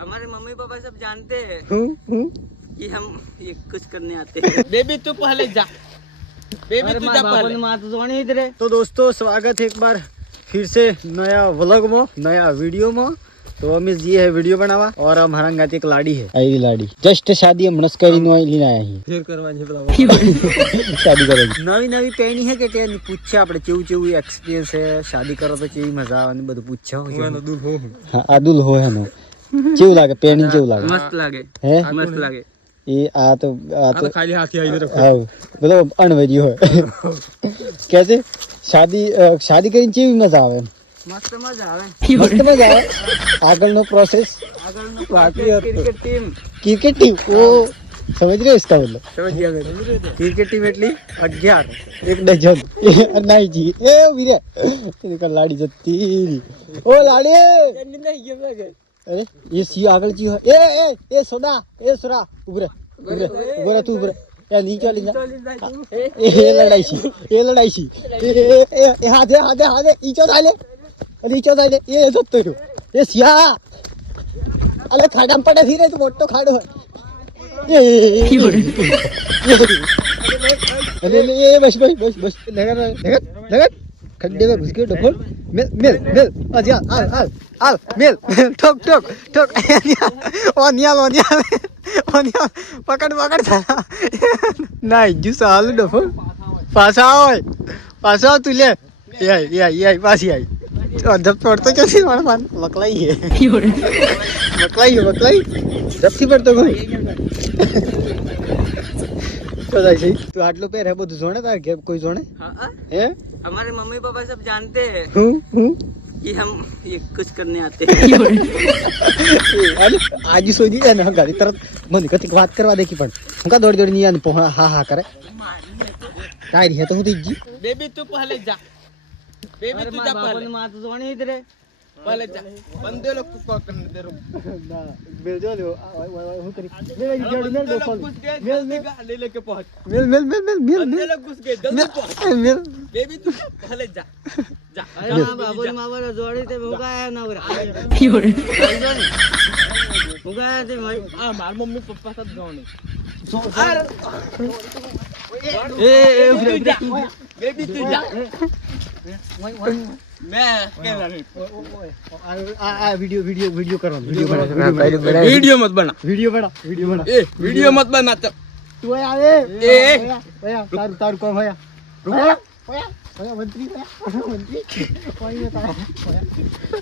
हमारे mummy papa सब जानते हैं હું હું कि हम ये कुछ करने आते हैं बेबी तू पहले जा बेबी तू जा पहले माँ तो जोने इधर है तो दोस्तों स्वागत है एक बार फिर से नया व्लॉग में नया वीडियो में तो हम इस ये है वीडियो बनावा और हमारा गाती एक लाड़ी है आई लाड़ी जस्ट शादी હમણાં જ કરીને લઈને આયા અહીં शेर करवानी है શાદી કરે નવી નવી પેણી છે કે તે પૂછે આપણે કેવું કેવું એક્સપિરિયન્સ છે શાદી કરો તો કેવી મજા આવે ને બધું પૂછે मैं दूर हूँ હા આ દુલ્હો હે નો કેવું લાગે પેણી કેવું લાગે मस्त लगे હે मस्त लगे એ આ તો આ તો खाली हाथी आई इधर હાવ બધો અણવરી હોય કેસે શાદી અ, શાદી કરીને કેવી મજા આવે मस्त मजा आवे મસ્ત મજા આવે આગળનો પ્રોસેસ अगर बाकी है तो- क्रिकेट टीम ક્રિકેટ ટીમ ઓ સમજ રહ્યો इसका मतलब समझ गया मैं ક્રિકેટ ટીમ એટલી અગિયાર એક ડઝન એ નાઈ જી એ વીરે એની કા લાડી જતી ઓ લાડી અરે એ સી આગળ જી હોય એ એ એ સોદા એ સોરા ઉભરે ઉભરે ઉભરે તું ઉભરે એ નીચે લઈ જા એ એ લડાઈ છે એ લડાઈ છે એ એ- એ એ હાથે હાથે હાથે ઈચો થાય અલી ચો થાય એ જતો રહ્યો એ શિયા અલે ખાડામાં પડે થી રે તું મોટો ખાડો હોય એ અલે એ બસ બસ બસ બસ લગન લગન ખડ્ડે માં ઘૂસ ગયો ડખોલ મેલ મેલ મેલ આજે હાલ હાલ હાલ હાલ મેલ ઠોક ઠોક ઠોક ઓનિયાલ ઓનિયાલ ઓનિયાલ પકડ પકડ થા ના જુ સાલ ડફોલ પાછા આવ પાછા આવ તું લે યાય યાય યાય પાછી આવી અધપ પડતો ક્યાંથી મારા માન મકલાઈ હે મકલાઈ હે મકલાઈ જપ્તી પડતો કોઈ તો જાય છે તું આટલો પહેર હે બધું જોણે તાર કે કોઈ જોણે हाँ, हाँ? હે हमारे मम्मी पापा सब जानते हैं હું હું कि हम ये कुछ करने आते हैं અરે આજે શોધી જાય ને ગાડી તરત મને કતિક વાત કરવા દેખી પણ હું કા દોડી દોડી ની પોહા હા હા કરે તારી હે તો હું થઈ ગઈ बेबी तू पहले जा बेबी तू जा पहले माँ तो जोने इधर है पहले जा बंदे लोग को कॉल करने दे रहो ના મેલ જો લ્યો હું કરી મેલ बंदे જોડી મેલ लोग घुस गए जल्दी गाड़ी लेके पहुंच મેલ મેલ મેલ મેલ મેલ बंदे મેલ लोग घुस गए जल्दी पहुंच મેલ बेबी तू पहले जा जा अरे माँ बाबू ने माँ बाबा जोड़ी थे वो गया ना वो वो गया थे भाई हाँ मार मम्मी पापा सब जाने ए વીડિયો મત બના વીડિયો બના વીડિયો બના એ વીડિયો મત બના તું. આવે? એ તારું તારું કોમ હયા રૂપા? ઓયા મંત્રી મંત્રી. કોઈ તારા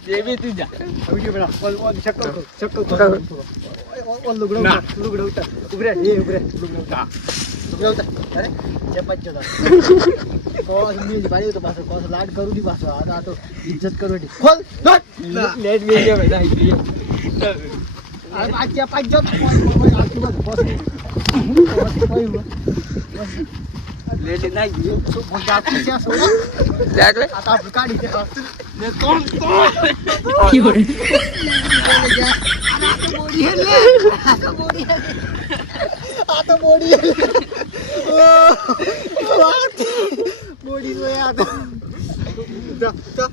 દેવી તું જા. વીડિયો બના ઓલ ઓલ ચક્કર ચક્કર ઓલ લુગડો અરે ચેપજ છો તો હિન્દી જ ભાઈ તો પાછો કોસ લાડ કરું ની પાછો. આ તો ઇજ્જત કરો ની. ખોલ લેટ મે જે ભાઈ હિન્દી આ પાંચ પાંચ જો. આજુ બાજુ કોસ લેટ ના ગયો તો બોજાતી છે. સો લેટ આ તા ભકાડી છે. ને કોણ તો કીઓડે આ તો બોડી હે લે. આ તો બોડી હે. આ તો તો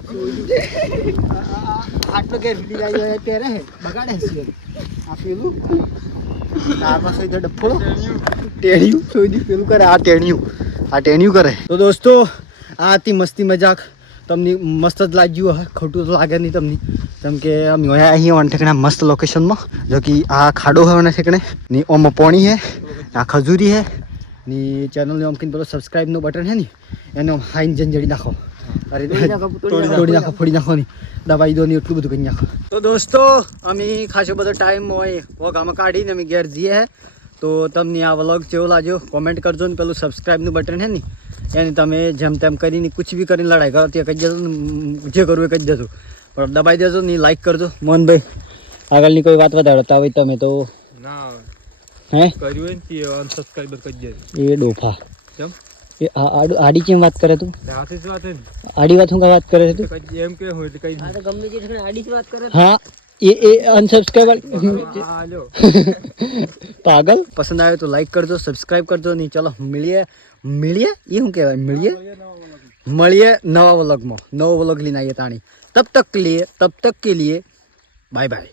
તો કે રીડી જાય બગાડે છે. આ પેલું. ટેણિયું. સોઈ પેલું કરે, આ ટેણિયું. આ ટેણિયું કરે. તો દોસ્તો, આ હતી મસ્તી મજાક. તમને મસ્ત જ લાગ્યું હે ખોટું તો લાગે નહીં તમને. કેમ કે અમે અહીંયા અહીંયા ઠેકણે મસ્ત લોકેશનમાં જો કે આ ખાડો હોય ઠેકણે ની ઓમાં પોણી હે આ ખજૂરી હે. ને ચેનલને આમ કીને પેલો સબસ્ક્રાઈબનું બટન હે ને એને આમ હાઈન જંજડી નાખો. અરે તોડી નાખો ફોડી નાખો ની. દબાઈ દો ને એટલું બધું કરી નાખો. તો દોસ્તો અમે ખાસો બધો ટાઈમ હોય વગામાં કાઢીને અમે ઘેર જઈએ હે. તો તમને આ વ્લોગ જેવો લાગ્યો? કોમેન્ટ કરજો ને પેલું સબસ્ક્રાઇબનું બટન હે ને. એને તમે જેમ તેમ કરીને કુછ બી કરીને લડાઈ કરો ત્યાં કહી દેજો ને જે કરવું એ કહી દેજો. પણ દબાઈ દેજો ને લાઈક કરજો. મોહનભાઈ આગળની કોઈ વાત વધારો હોય તમે તો ના હે કર્યું ને તે અનસબસ્ક્રાઇબર કરી દે. એ ડોફા. કેમ? એ આ આડું- આડી કેમ વાત કરે તું? હાથે જ વાત હે ને. આડી વાત હું કા વાત કરે છે તું? તો કઈ એમ કે હોય તો કઈ આ તો ગમે તે ઠેકાણે આડી જ વાત કરે હા એ એ અનસબસ્ક્રાઇબર હા લ્યો પાગલ? પસંદ આવે તો લાઈક કરજો સબસ્ક્રાઇબ કરજો નહીં ચલો મળીએ. મળીએ? એ શું કહેવાય? મળીએ? મળીએ નવા વ્લોગમાં નવો વ્લોગ લઈને આવીએ તાણી. તબ તક કે લીએ તબ તક કે લીએ બાય બાય